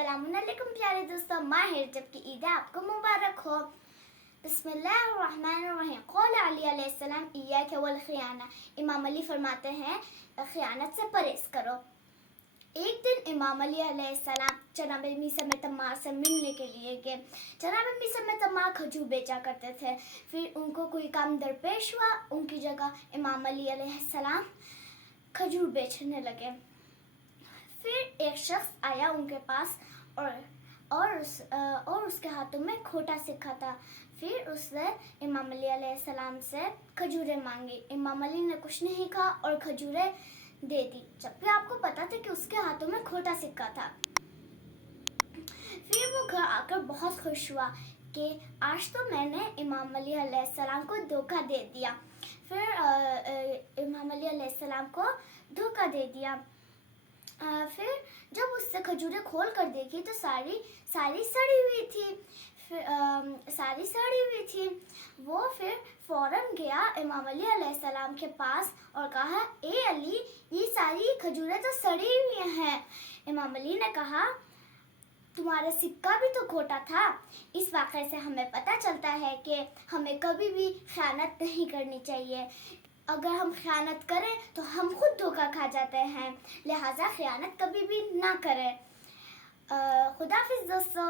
अस्सलाम वालेकुम प्यारे दोस्तों, माहिर जब की ईद आपको मुबारक हो। बिस्मिल्लाहिर्रहमानिर्रहीम। क़ौल अली अलैहिस्सलाम इय्याका वल खियाना। इमाम अली फरमाते हैं खियानत से परहेज करो। एक दिन इमाम अली अलैहिस्सलाम जनाब मीसम तम्मार से मिलने के लिए गए। जनाब मीसम तम्मार खजूर बेचा करते थे। फिर उनको कोई काम दरपेश हुआ, उनकी जगह इमाम अली अलैहिस्सलाम खजूर बेचने लगे। फिर एक शख्स आया उनके पास और उसके हाथों में खोटा सिक्का था। फिर उसने इमाम अली अलैहिस्सलाम से खजूरें मांगी। इमाम अली ने कुछ नहीं कहा और खजूरें दे दी, जबकि आपको पता था कि उसके हाथों में खोटा सिक्का था। फिर वो घर आकर बहुत खुश हुआ कि आज तो मैंने इमाम अली अलैहिस्सलाम को धोखा दे दिया। फिर इमाम अली अलैहिस्सलाम को धोखा दे दिया। फिर जब उससे खजूरें खोल कर देखी तो सारी सड़ी हुई थी। वो फिर फौरन गया इमाम अली अलैहिस्सलाम के पास और कहा, ए अली, ये सारी खजूरें तो सड़ी हुई हैं। इमाम अली ने कहा, तुम्हारा सिक्का भी तो खोटा था। इस वाक़े से हमें पता चलता है कि हमें कभी भी खयानत नहीं करनी चाहिए। अगर हम खयानत करें तो हम खुद धोखा खा जाते हैं, लिहाजा खयानत कभी भी ना करें। खुदाफिज़ दोस्तों।